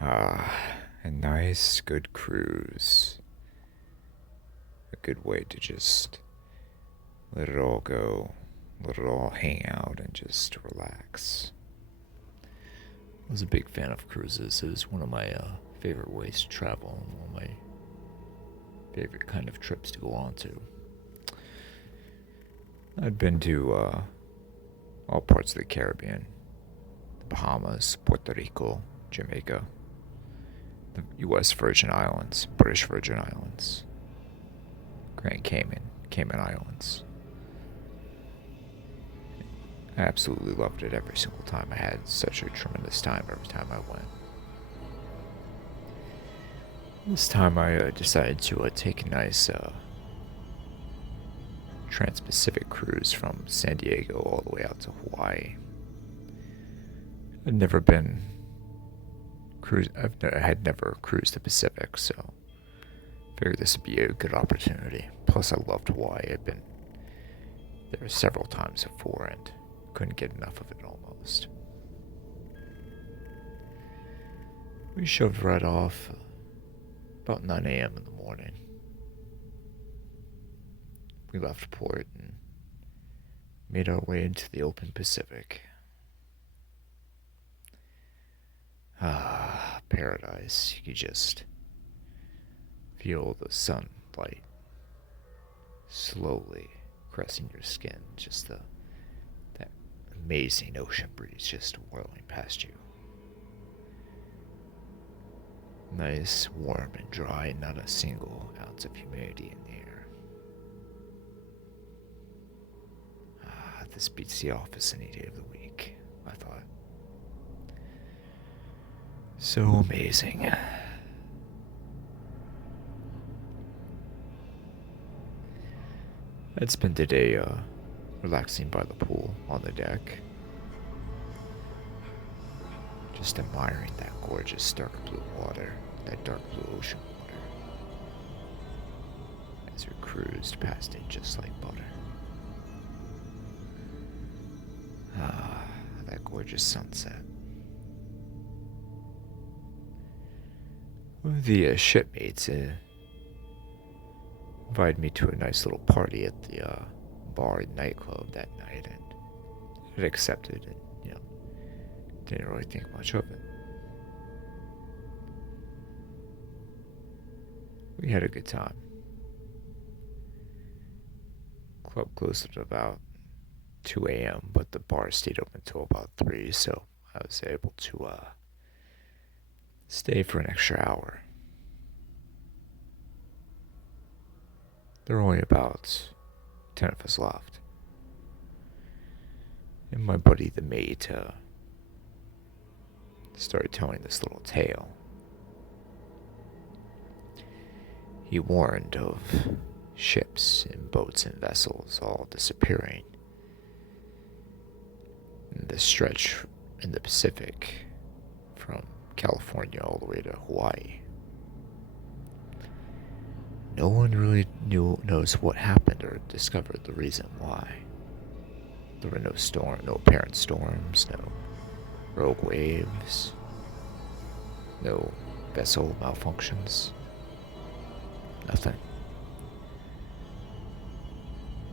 A nice, good cruise. A good way to just let it all go, let it all hang out, and just relax. I was a big fan of cruises. It was one of my favorite ways to travel and one of my favorite kind of trips to go on to. I'd been to all parts of the Caribbean, the Bahamas, Puerto Rico, Jamaica, the U.S. Virgin Islands, British Virgin Islands, Grand Cayman Islands. I absolutely loved it every single time. I had such a tremendous time every time I went. This time I decided to take a nice trans-Pacific cruise from San Diego all the way out to Hawaii. I'd never been I had never cruised the Pacific, so I figured this would be a good opportunity. Plus, I loved Hawaii. I'd been there several times before and couldn't get enough of it almost. We shoved right off about 9 a.m. in the morning. We left port and made our way into the open Pacific. Ah, paradise. You could just feel the sunlight slowly caressing your skin. Just that amazing ocean breeze just whirling past you. Nice, warm, and dry, not a single ounce of humidity in the air. Ah, this beats the office any day of the week, I thought. So amazing. I'd spent the day relaxing by the pool on the deck, just admiring that gorgeous dark blue water, that dark blue ocean water, as we cruised past it just like butter. Ah, that gorgeous sunset. One of the shipmates invited me to a nice little party at the bar and nightclub that night, and I accepted and, didn't really think much of it. We had a good time. Club closed at about 2 a.m., but the bar stayed open until about 3, so I was able to stay for an extra hour. There were only about 10 of us left. And my buddy, the mate, started telling this little tale. He warned of ships and boats and vessels all disappearing in the stretch in the Pacific from California all the way to Hawaii. No one really knows what happened or discovered the reason why. There were no apparent storms, no rogue waves, no vessel malfunctions, nothing.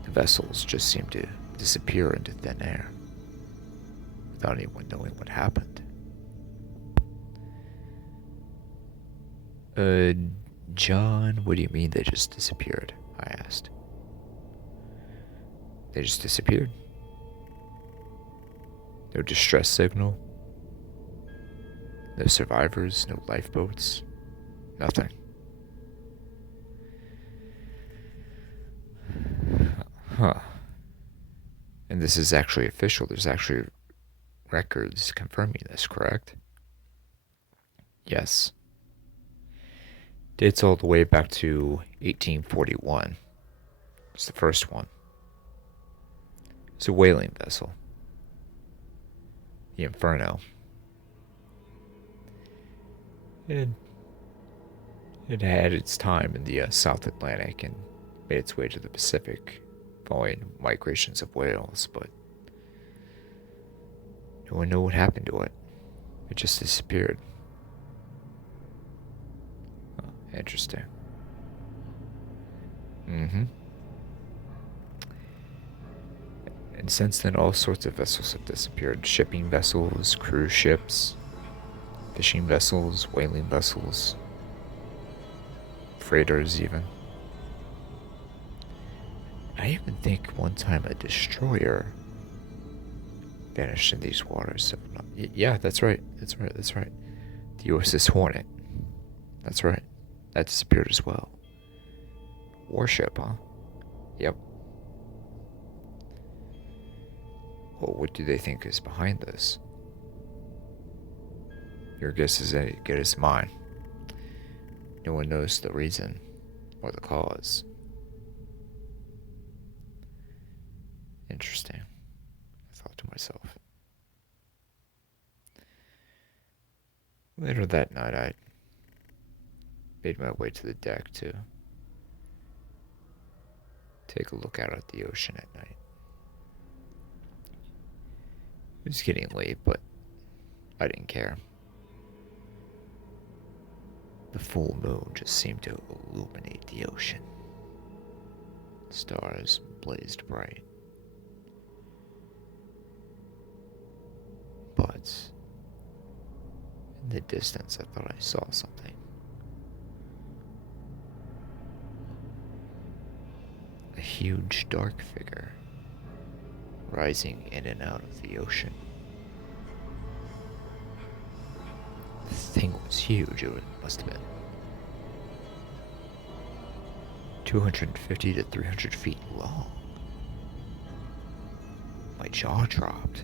The vessels just seemed to disappear into thin air without anyone knowing what happened. John, what do you mean they just disappeared? I asked. They just disappeared? No distress signal? No survivors? No lifeboats? Nothing. Huh. And this is actually official. There's actually records confirming this, correct? Yes. Dates all the way back to 1841. It's the first one. It's a whaling vessel. The Inferno. It had its time in the South Atlantic and made its way to the Pacific following migrations of whales, but no one knew what happened to it. It just disappeared. Interesting. Mm-hmm. And since then, all sorts of vessels have disappeared. Shipping vessels, cruise ships, fishing vessels, whaling vessels, freighters even. I even think one time a destroyer vanished in these waters. So yeah, that's right. That's right. That's right. The USS Hornet. That's right. That disappeared as well. Warship, huh? Yep. Well, what do they think is behind this? Your guess is as good as mine. No one knows the reason or the cause. Interesting, I thought to myself. Later that night, I made my way to the deck to take a look out at the ocean at night. It was getting late, but I didn't care. The full moon just seemed to illuminate the ocean. Stars blazed bright. But in the distance, I thought I saw something. A huge dark figure rising in and out of the ocean. The thing was huge. It must have been 250 to 300 feet long. My jaw dropped.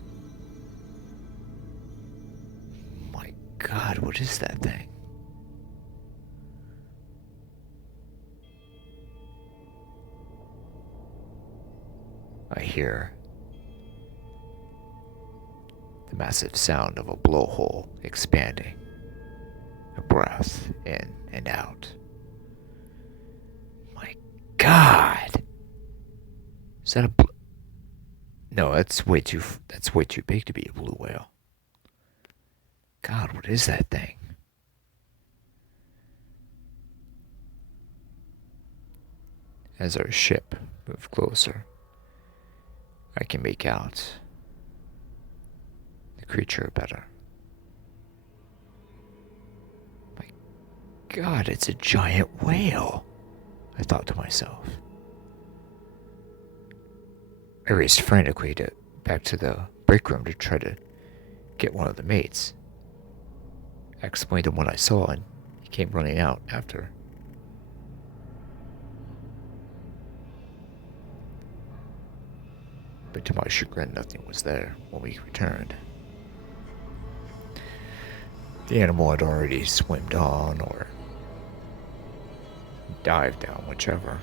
My God, what is that thing? I hear the massive sound of a blowhole expanding. A breath in and out. My God! Is that a No, that's way too big to be a blue whale. God, what is that thing? As our ship moved closer, I can make out the creature better. My God, it's a giant whale, I thought to myself. I raced frantically back to the break room to try to get one of the mates. I explained to him what I saw, and he came running out after. But to my chagrin, nothing was there when we returned. The animal had already swam on or dived down, whichever.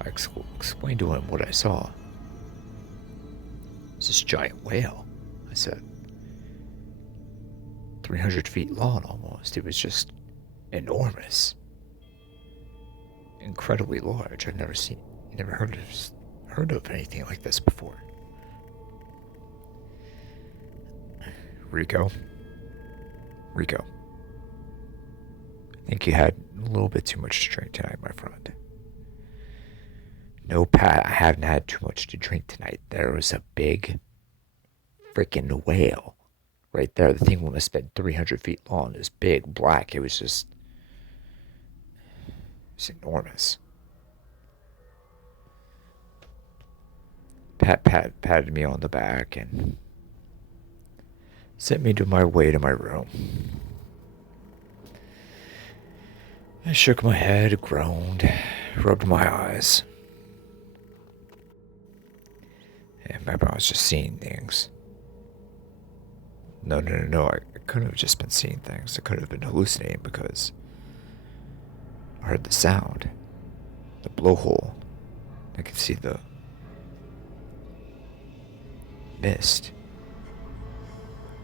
I explained to him what I saw. It's this giant whale, I said. 300 feet long almost. It was just enormous. Incredibly large. I've never heard of anything like this before. Rico, I think you had a little bit too much to drink tonight, my friend. No, Pat, I haven't had too much to drink tonight. There was a big freaking whale right there. The thing must have been 300 feet long. It was big, black. It was enormous. Pat patted me on the back and sent me to my way to my room. I shook my head, groaned, rubbed my eyes. And maybe I was just seeing things. No. I couldn't have just been seeing things. I could have been hallucinating because I heard the sound, the blowhole. I could see the mist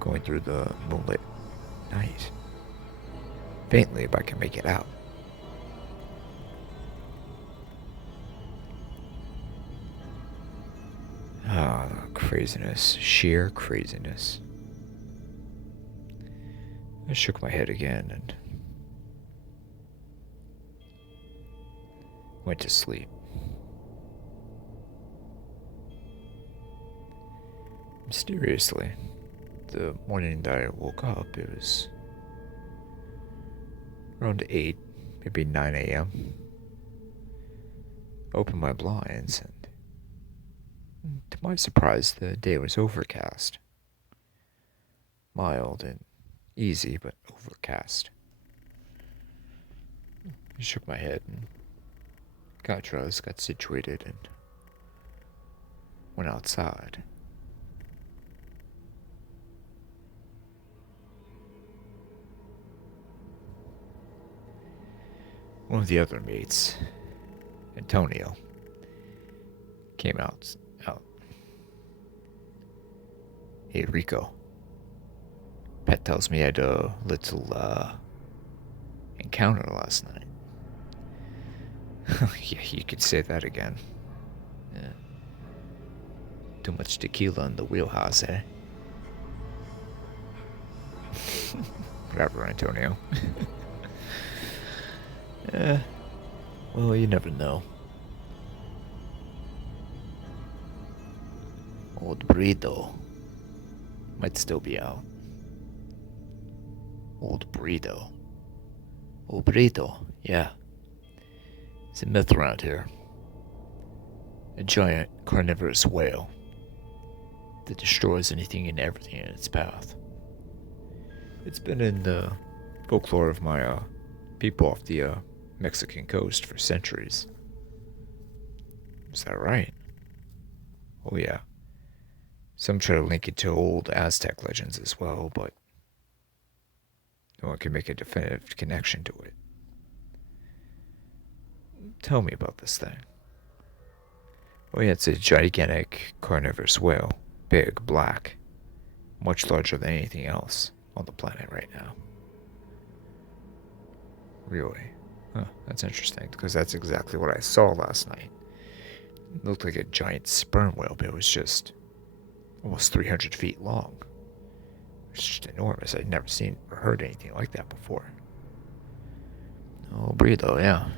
going through the moonlit night. Faintly, if I can make it out. Ah, craziness. Sheer craziness. I shook my head again and went to sleep. Mysteriously, the morning that I woke up, it was around 8, maybe 9 a.m. Opened my blinds, and to my surprise, the day was overcast. Mild and easy, but overcast. I shook my head and got dressed, got situated, and went outside. One of the other mates, Antonio, came out. Hey, Rico. Pet tells me I had a little encounter last night. Yeah, you could say that again. Yeah. Too much tequila in the wheelhouse, eh? Whatever, Antonio. Eh, well, you never know. Old Burrito might still be out. Old Burrito. Old Burrito, yeah. It's a myth around here. A giant carnivorous whale that destroys anything and everything in its path. It's been in the folklore of my people off the Mexican coast for centuries. Is that right? Oh, yeah. Some try to link it to old Aztec legends as well, but no one can make a definitive connection to it. Tell me about this thing. Oh, yeah, it's a gigantic carnivorous whale. Big, black. Much larger than anything else on the planet right now. Really? Huh, that's interesting, because that's exactly what I saw last night. It looked like a giant sperm whale, but it was just almost 300 feet long. It's just enormous. I'd never seen or heard anything like that before. Oh, Burrito, yeah.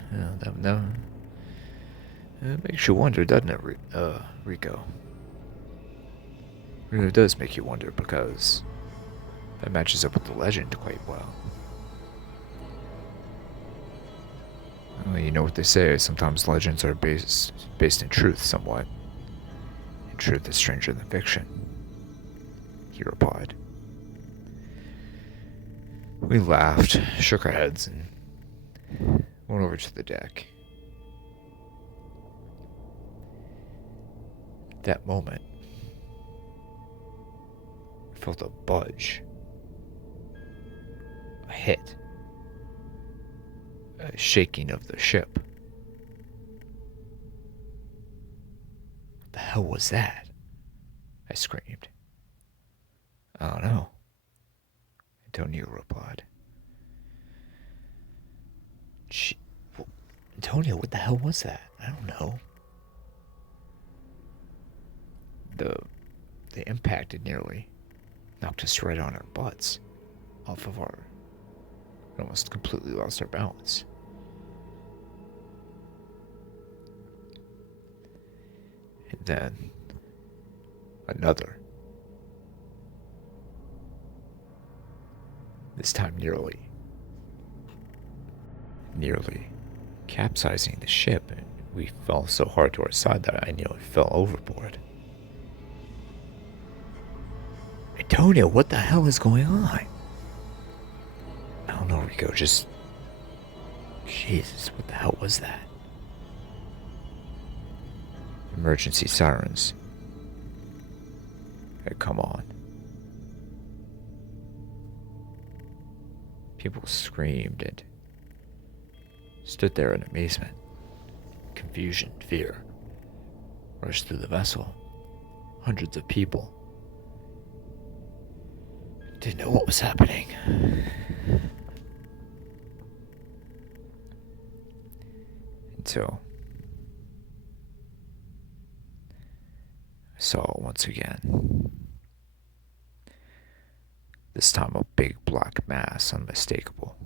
It makes you wonder, doesn't it, Rico? It really does make you wonder, because that matches up with the legend quite well. Well, you know what they say, sometimes legends are based in truth somewhat. And truth is stranger than fiction, he replied. We laughed, shook our heads, and went over to the deck. At that moment, I felt a budge, a hit, a shaking of the ship. What the hell was that? I screamed. I don't know, Antonio replied. Well, Antonio, what the hell was that? I don't know. The impact had nearly knocked us right on our butts, off of our... We almost completely lost our balance. And then another. This time nearly capsizing the ship, and we fell so hard to our side that I nearly fell overboard. Antonio, what the hell is going on? I don't know, Rico, just... Jesus, what the hell was that? Emergency sirens had come on. People screamed and stood there in amazement. Confusion, fear rushed through the vessel. Hundreds of people didn't know what was happening. Until I saw it once again. This time a big black mass, unmistakable.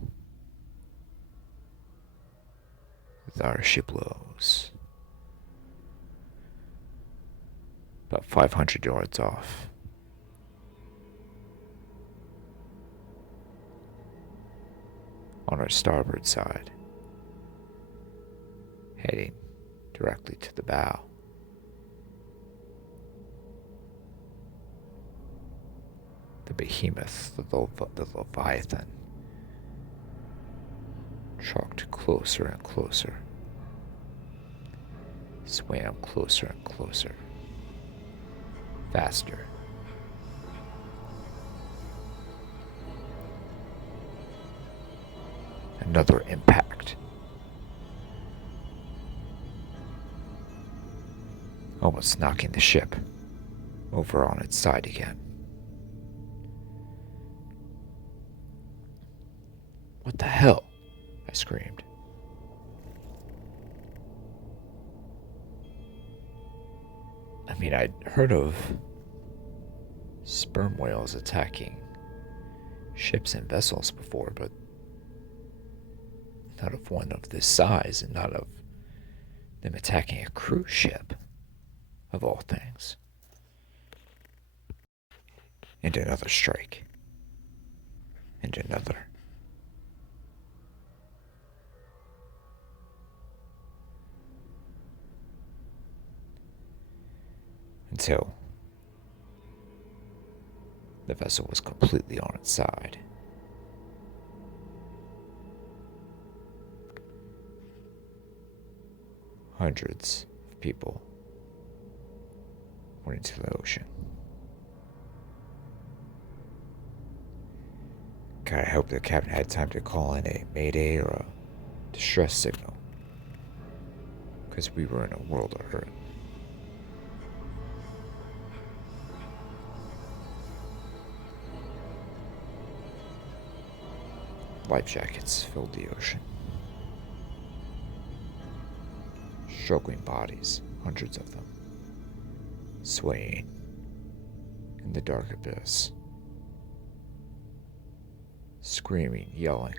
There she blows. About 500 yards off. On our starboard side, heading directly to the bow. The behemoth, the Leviathan, trucked closer and closer, swam closer and closer, faster. Another impact. Almost knocking the ship over on its side again. What the hell? I screamed. I mean, I'd heard of sperm whales attacking ships and vessels before, but not of one of this size, and not of them attacking a cruise ship, of all things. And another strike. And another. Until the vessel was completely on its side. Hundreds of people went into the ocean. God, I hope the captain had time to call in a mayday or a distress signal, because we were in a world of hurt. Life jackets filled the ocean. Struggling bodies, hundreds of them, swaying in the dark abyss, screaming, yelling,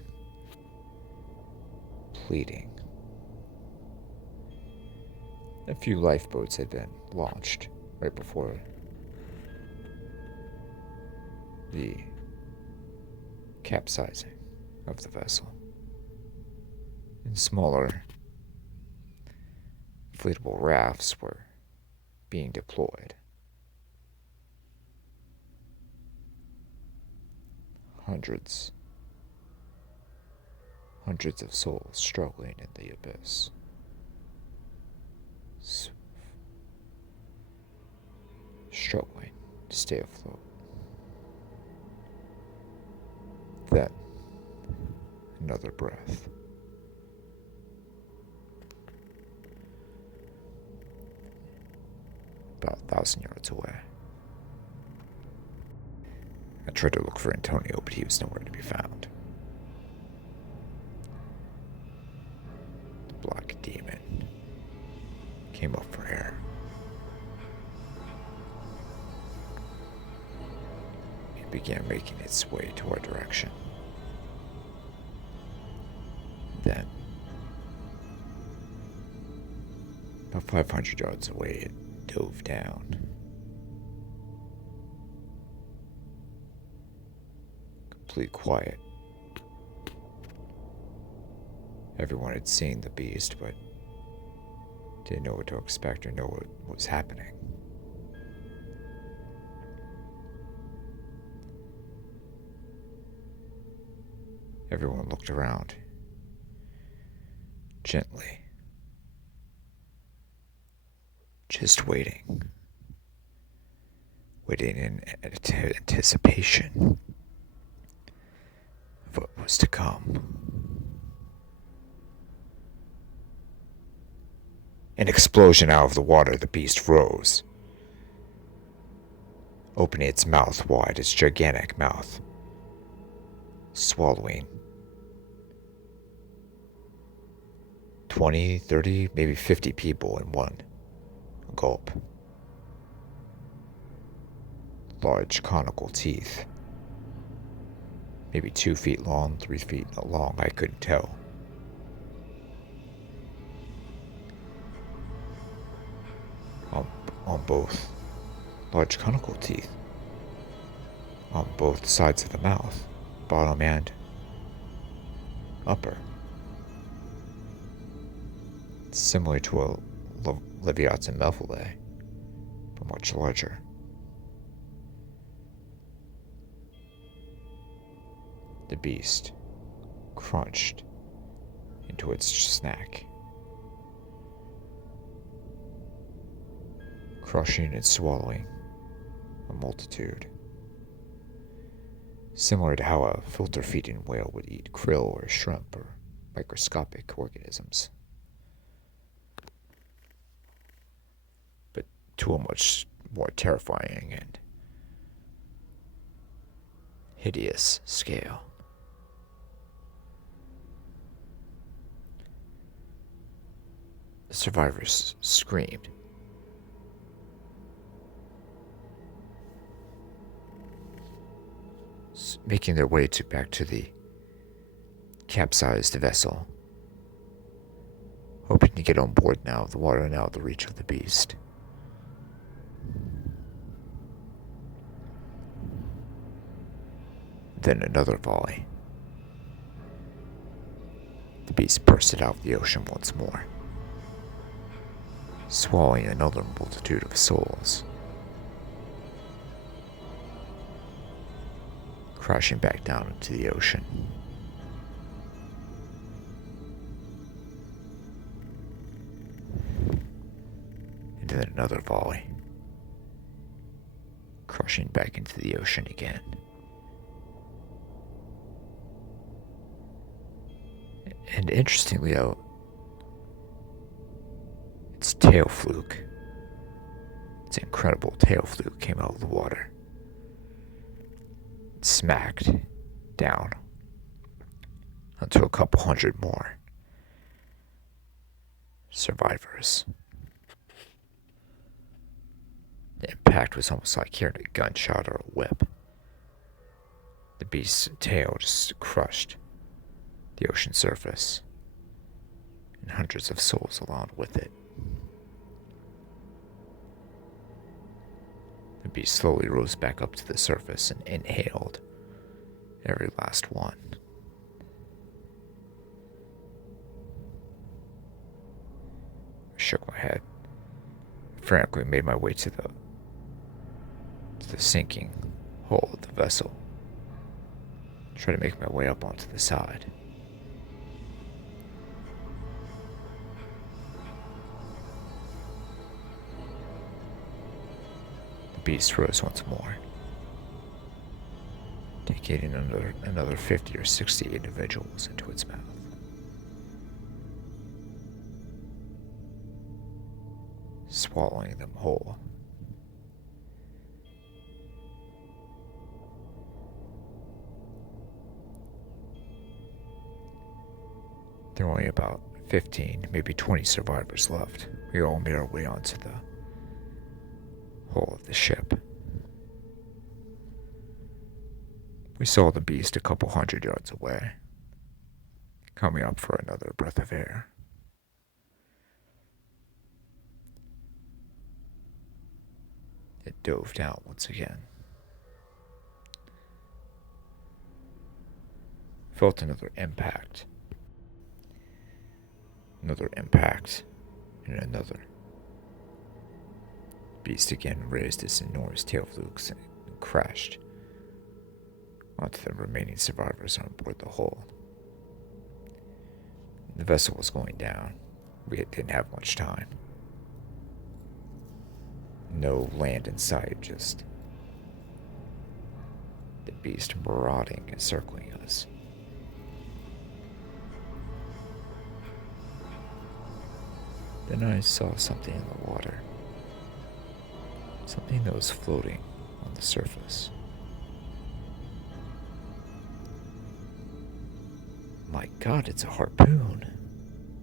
pleading. A few lifeboats had been launched right before the capsizing of the vessel, and smaller inflatable rafts were being deployed. Hundreds of souls struggling in the abyss. Struggling to stay afloat. Then, another breath. About 1,000 yards away. I tried to look for Antonio, but he was nowhere to be found. The black demon came up for air. It began making its way to our direction. Then, about 500 yards away, it dove down. Complete quiet. Everyone had seen the beast, but didn't know what to expect or know what was happening. Everyone looked around. Gently. Just waiting. Waiting in anticipation of what was to come. An explosion out of the water, the beast rose, opening its mouth wide, its gigantic mouth, swallowing 20, 30, maybe 50 people in one gulp. Large conical teeth, maybe 2 feet long, 3 feet long, I couldn't tell. both large conical teeth on both sides of the mouth, bottom and upper. Similar to a Leviathan melville, but much larger. The beast crunched into its snack, crushing and swallowing a multitude, similar to how a filter-feeding whale would eat krill or shrimp or microscopic organisms, but to a much more terrifying and hideous scale. The survivors screamed. Making their way back to the capsized vessel, hoping to get on board now, the water now out of the reach of the beast. Then another volley. The beast bursted out of the ocean once more, swallowing another multitude of souls, crashing back down into the ocean. And then another volley, crushing back into the ocean again. And interestingly, though, its tail fluke, its incredible tail fluke, came out of the water, smacked down onto a couple hundred more survivors. The impact was almost like hearing a gunshot or a whip. The beast's tail just crushed the ocean surface, and hundreds of souls along with it. The beast slowly rose back up to the surface and inhaled every last one. I shook my head, frantically made my way to the sinking hull of the vessel, tried to make my way up onto the side. The beast rose once more, taking another 50 or 60 individuals into its mouth. Swallowing them whole. There were only about 15, maybe 20 survivors left. We all made our way onto the hull of the ship. We saw the beast a couple hundred yards away, coming up for another breath of air. It dove down once again. Felt another impact. Another impact, and another. Beast again raised its enormous tail flukes and crashed onto the remaining survivors on board the hull. The vessel was going down. We didn't have much time. No land in sight, just the beast marauding and circling us. Then I saw something in the water. Something that was floating on the surface. My God, it's a harpoon,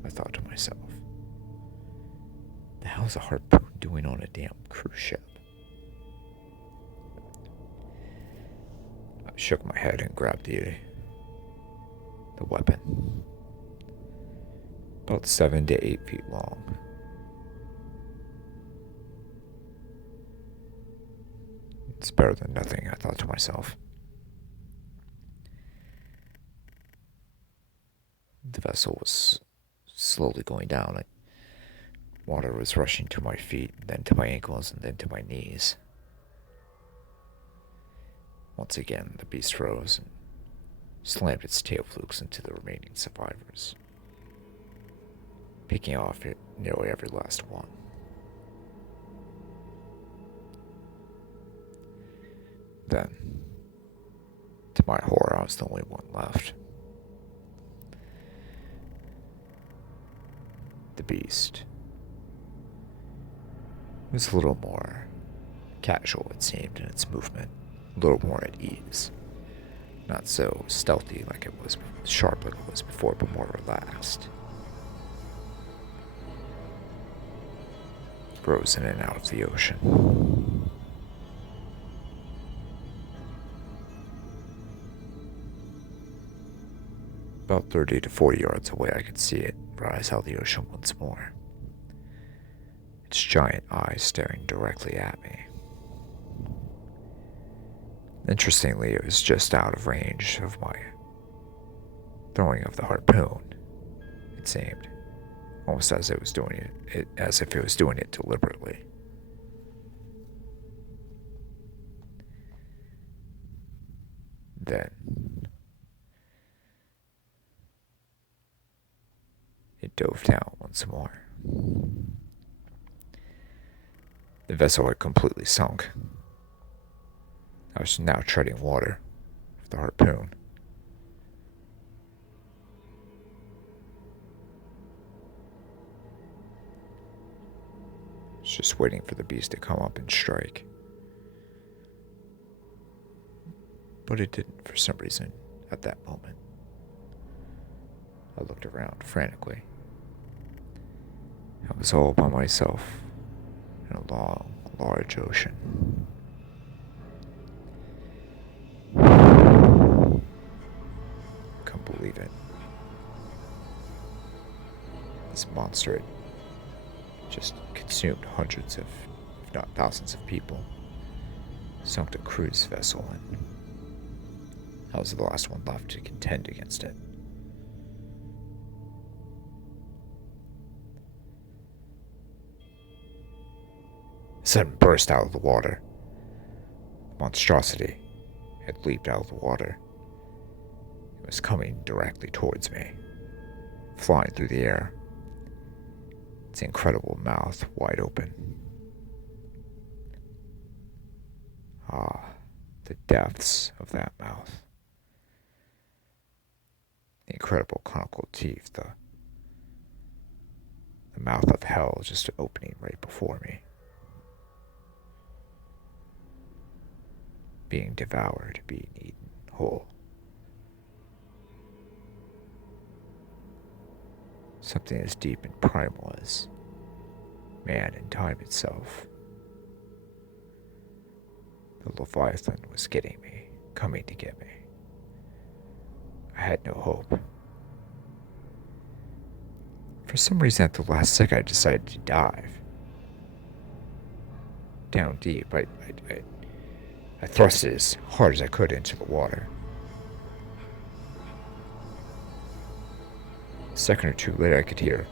I thought to myself. The hell is a harpoon doing on a damn cruise ship? I shook my head and grabbed the weapon. About 7 to 8 feet long. It's better than nothing, I thought to myself. The vessel was slowly going down. Water was rushing to my feet, then to my ankles, and then to my knees. Once again, the beast rose and slammed its tail flukes into the remaining survivors, picking off nearly every last one. Then, to my horror, I was the only one left. The beast was a little more casual, it seemed, in its movement, a little more at ease. Not so stealthy like it was, sharp like it was before, but more relaxed. It rose in and out of the ocean. About 30 to 40 yards away, I could see it rise out of the ocean once more, its giant eyes staring directly at me. Interestingly, it was just out of range of my throwing of the harpoon, it seemed, almost as it was doing it as if it was doing it deliberately. Then it dove down once more. The vessel had completely sunk. I was now treading water with the harpoon. I was just waiting for the beast to come up and strike. But it didn't for some reason at that moment. I looked around frantically. I was all by myself in a long, large ocean. Can't believe it. This monster had just consumed hundreds of, if not thousands of people. Sunk a cruise vessel, and I was the last one left to contend against it. A sudden burst out of the water. The monstrosity had leaped out of the water. It was coming directly towards me, flying through the air, its incredible mouth wide open. Ah, the depths of that mouth. The incredible conical teeth, the mouth of hell just opening right before me. Being devoured, being eaten whole. Something as deep and primal as man and time itself. The Leviathan was getting me, coming to get me. I had no hope. For some reason, at the last second, I decided to dive. Down deep, I thrust it as hard as I could into the water. A second or two later, I could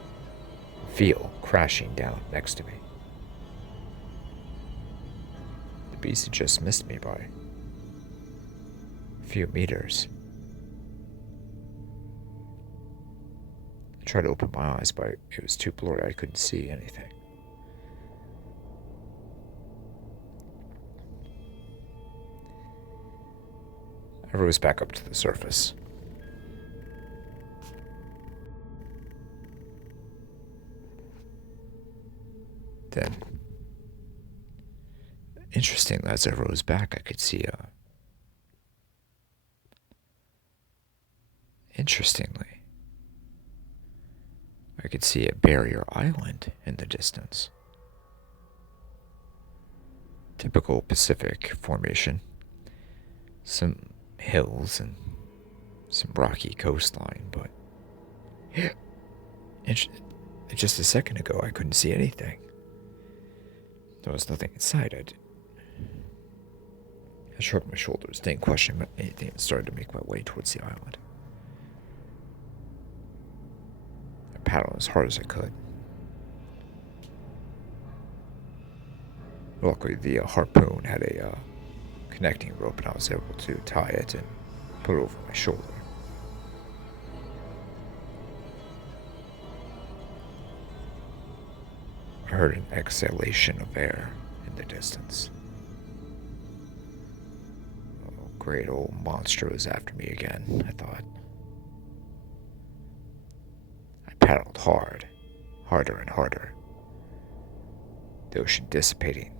feel crashing down next to me. The beast had just missed me by a few meters. I tried to open my eyes, but it was too blurry. I couldn't see anything. I rose back up to the surface. Then, interestingly, as I rose back, I could see a barrier island in the distance. Typical Pacific formation. Some hills and some rocky coastline, but just a second ago I couldn't see anything. There was nothing in sight. I shrugged my shoulders, didn't question anything, and started to make my way towards the island. I paddled as hard as I could. Luckily, the harpoon had a connecting rope, and I was able to tie it and put it over my shoulder. I heard an exhalation of air in the distance. Oh, great old monster was after me again, I thought. I paddled hard, harder and harder, the ocean dissipating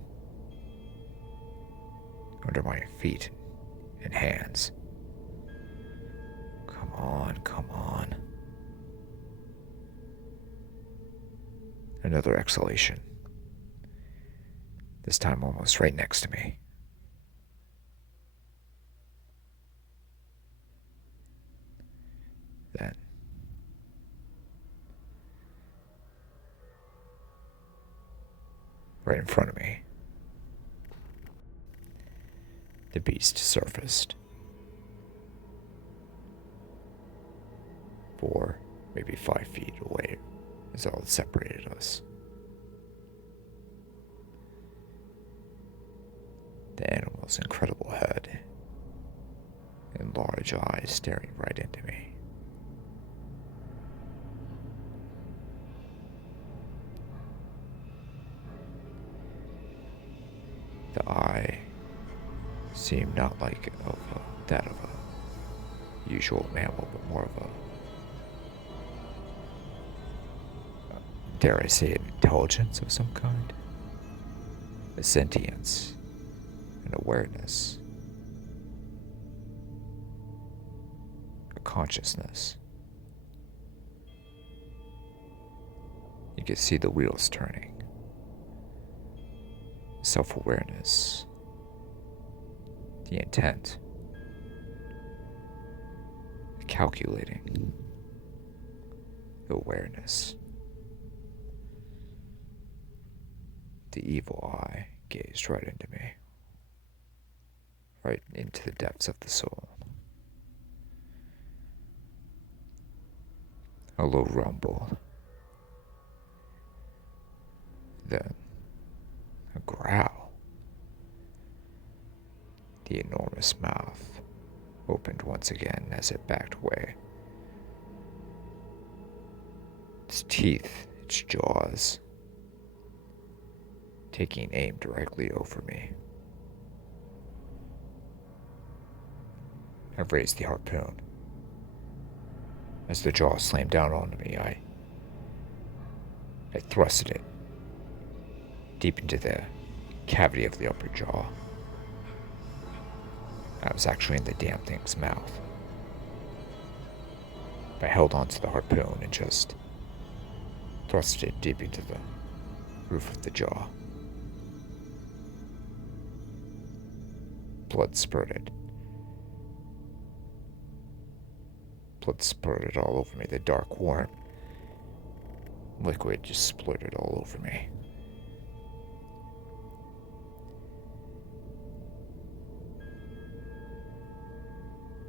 under my feet and hands. Come on, come on. Another exhalation. This time almost right next to me. Then right in front of me, the beast surfaced. 4, maybe 5 feet away is all that separated us. The animal's incredible head and large eyes staring right into me. The eye seemed not like that of a usual mammal, but more of a, dare I say it, intelligence of some kind? A sentience, an awareness, a consciousness. You could see the wheels turning. Self-awareness, the intent, the calculating, the awareness. The evil eye gazed right into me, right into the depths of the soul. A low rumble, then a growl. The enormous mouth opened once again as it backed away. Its teeth, its jaws, taking aim directly over me. I raised the harpoon. As the jaw slammed down onto me, I thrusted it deep into the cavity of the upper jaw. I was actually in the damn thing's mouth. I held onto the harpoon and just thrusted it deep into the roof of the jaw. Blood spurted. Blood spurted all over me. The dark, warm liquid just splurted all over me.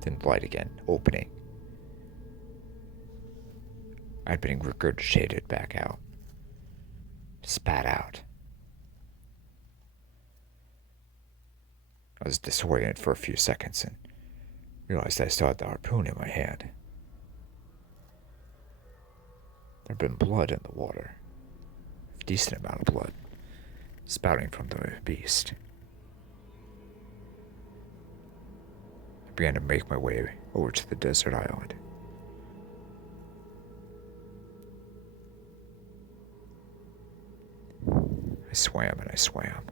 Then light again, opening. I'd been regurgitated back out. Spat out. I was disoriented for a few seconds and realized I still had the harpoon in my hand. There'd been blood in the water. A decent amount of blood spouting from the beast. I began to make my way over to the desert island. I swam and I swam.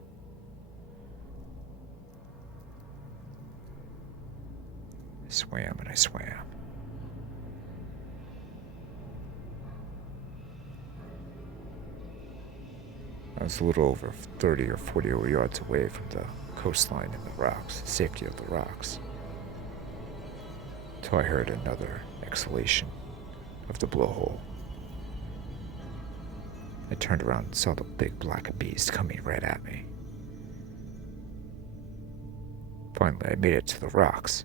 I swam and I swam. I was a little over 30 or 40 yards away from the coastline and the rocks, the safety of the rocks, till I heard another exhalation of the blowhole. I turned around and saw the big black beast coming right at me. Finally, I made it to the rocks.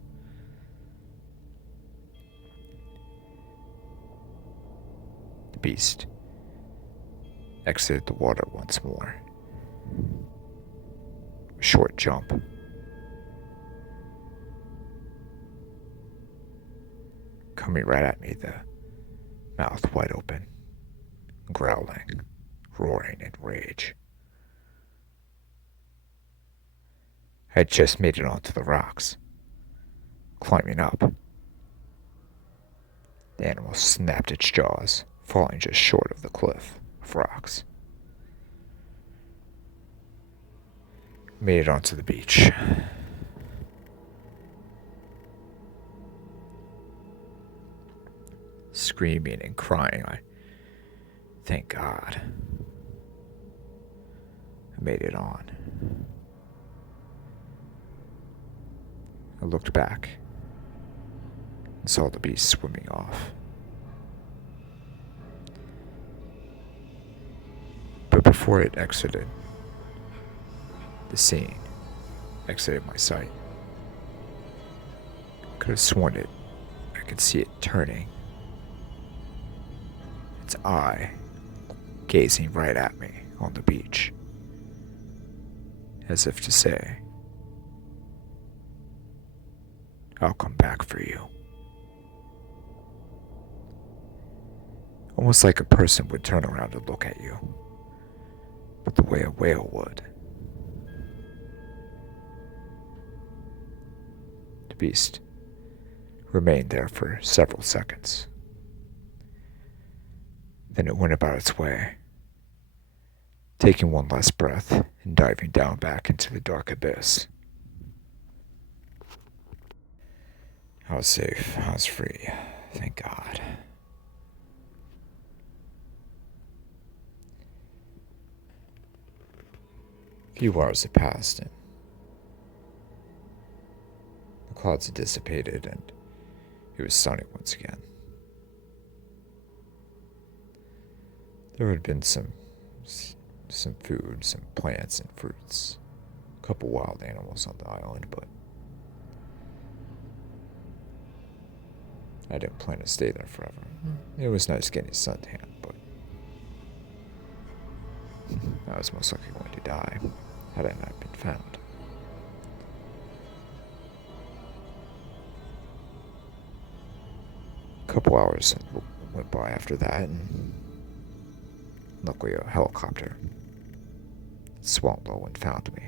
The beast exited the water once more. A short jump. Coming right at me, the mouth wide open, growling, roaring in rage. I had just made it onto the rocks. Climbing up, the animal snapped its jaws, falling just short of the cliff of rocks. Made it onto the beach. Screaming and crying, I thank God I made it on. I looked back and saw the beast swimming off. But before it exited the scene, exited my sight, I could have sworn it. I could see it turning, its eye gazing right at me on the beach, as if to say, I'll come back for you. Almost like a person would turn around and look at you, but the way a whale would. The beast remained there for several seconds. Then it went about its way, taking one last breath and diving down back into the dark abyss. I was safe. I was free. Thank God. A few hours had passed and the clouds had dissipated and it was sunny once again. There had been some food, some plants and fruits, a couple wild animals on the island, but I didn't plan to stay there forever. It was nice getting suntan, but I was most likely going to die had I not been found. A couple hours went by after that, and luckily a helicopter swung low and found me.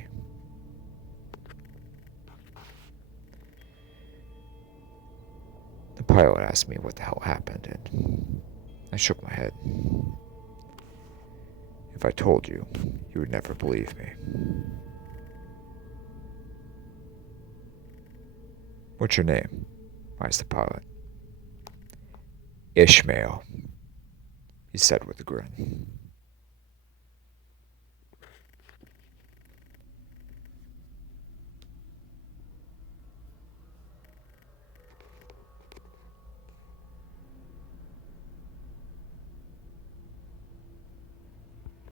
The pilot asked me what the hell happened, and I shook my head. If I told you, you would never believe me. What's your name? Asked the pilot. Ishmael, he said with a grin.